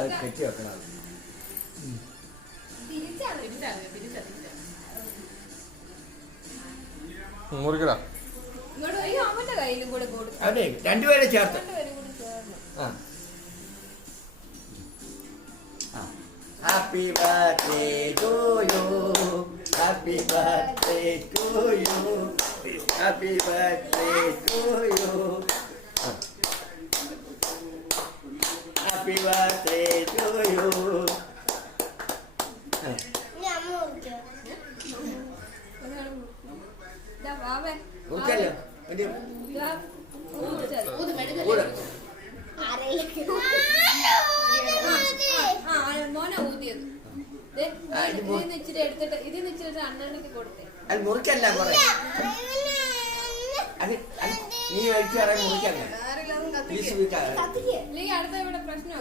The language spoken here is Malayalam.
അത് കെട്ടി വെക്കണം. മുറിക്കടാ. അതെ, രണ്ടുപേരെ ചേർത്ത്. Happy birthday to you, happy birthday to you, happy birthday to you, happy birthday to you. മുറിച്ചല്ലോ മോനെ ഊതിയത് എടുത്തിട്ട് ഇതിൽ വെച്ചിട്ട് അണ്ണനക്ക് കൊടുത്തേ. അത് മുറിക്കല്ല കുറെ നീ കഴിച്ചു മുറിക്കല്ല. അടുത്ത ഇവിടെ പ്രശ്നം